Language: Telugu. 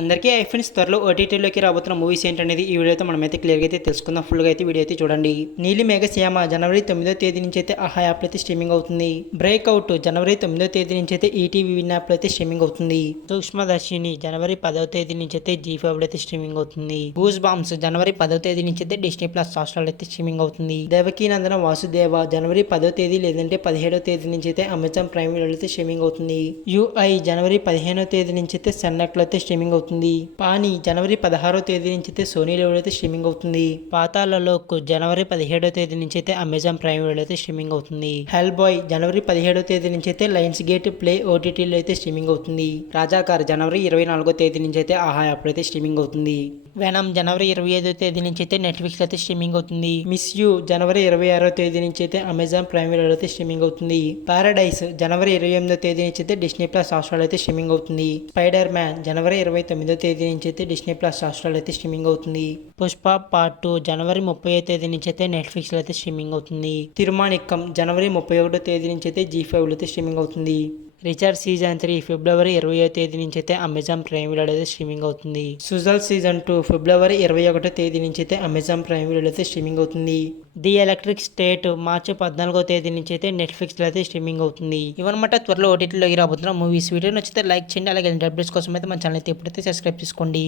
అందరికీ ఫ్రెండ్స్ త్వరలో ఓటీటీలోకి రాబోతున్న మూవీస్ ఏంటనేది ఈ వీడియోతో మనమైతే క్లియర్గా అయితే తెలుసుకుందాం. ఫుల్గా అయితే వీడియో అయితే చూడండి. నీలి మేఘశ్యామ జనవరి 9వ తేదీ నుంచి అయితే ఆహా యాప్లో అయితే స్ట్రీమింగ్ అవుతుంది. బ్రేక్అవుట్ జనవరి 9వ తేదీ నుంచి అయితే ఈటీవీ విన్ యాప్లో అయితే స్ట్రీమింగ్ అవుతుంది. సూక్ష్మదర్శిని జనవరి 10వ తేదీ నుంచి అయితే జీ5 అయితే స్ట్రీమింగ్ అవుతుంది. గూస్ బాంబ్స్ జనవరి 10వ తేదీ నుంచి అయితే డిస్నీ ప్లస్ హాట్‌స్టార్ అయితే స్ట్రీమింగ్ అవుతుంది. దేవకీ నందన వాసుదేవ జనవరి 10వ తేదీ లేదంటే 17వ తేదీ నుంచి అయితే అమెజాన్ ప్రైమ్ వీడియోలో అయితే స్ట్రీమింగ్ అవుతుంది. యూఐ జనవరి 15వ తేదీ నుంచి అయితే సన్నట్లో అయితే స్ట్రీమింగ్ అవుతుంది. పానీ జనవరి 16వ తేదీ నుంచి అయితే సోనీ లెవెల్ అయితే స్ట్రీమింగ్ అవుతుంది. పాతాళలోక్ జనవరి 17వ తేదీ నుంచి అయితే అమెజాన్ ప్రైమ్ వీడియోలో అయితే స్ట్రీమింగ్ అవుతుంది. హెల్ బాయ్ జనవరి 17వ తేదీ నుంచి అయితే లయన్స్ గేట్ ప్లే ఓటీటీలో అయితే స్ట్రీమింగ్ అవుతుంది. రాజాకార్ జనవరి 24వ తేదీ నుంచి అయితే ఆహా యాప్ అయితే స్ట్రీమింగ్ అవుతుంది. వెనమ్ జనవరి 25వ తేదీ నుంచి అయితే నెట్ఫ్లిక్స్ అయితే స్ట్రీమింగ్ అవుతుంది. మిస్ యూ జనవరి 26వ తేదీ నుంచి అయితే అమెజాన్ ప్రైమ్ వీడియోలో అయితే స్ట్రీమింగ్ అవుతుంది. పారడైస్ జనవరి 28వ తేదీ నుంచి అయితే డిస్నీ ప్లస్ హాట్‌స్టార్ అయితే స్ట్రీమింగ్ అవుతుంది. స్పైడర్ మ్యాన్ జనవరి 29వ తేదీ నుంచి అయితే డిస్నీ ప్లస్ హాట్‌స్టార్ అయితే స్ట్రీమింగ్ అవుతుంది. పుష్ప పార్ట్ 2 జనవరి 30వ తేదీ నుంచి అయితే నెట్ఫ్లిక్స్ లో అయితే స్ట్రీమింగ్ అవుతుంది. తిరుమానిక్కం జనవరి 31వ తేదీ నుంచి అయితే జీ5 లో అయితే స్ట్రీమింగ్ అవుతుంది. రిచార్డ్ సీజన్ 3 ఫిబ్రవరి 20వ తేదీ నుంచి అయితే అమెజాన్ ప్రైమ్ వీడియోలో అయితే స్ట్రీమింగ్ అవుతుంది. సుజల్ సీజన్ 2 ఫిబ్రవరి 21వ తేదీ నుంచి అయితే అమెజాన్ ప్రైమ్ వీడియోలో అయితే స్ట్రీమింగ్ అవుతుంది. ది ఎలక్ట్రిక్ స్టేట్ మార్చి 14వ తేదీ నుంచి అయితే నెట్ఫ్లిక్స్ లో అయితే స్ట్రీమింగ్ అవుతుంది. ఇవన్నమాట త్వరలో ఓటీటీలోకి రాబోతున్న మూవీస్. వీడియో నచ్చితే లైక్ చేయండి. అలాగే అప్డేట్స్ కోసం అయితే మన ఛానల్ అయితే ఎప్పుడైతే సబ్స్క్రైబ్ చేసుకోండి.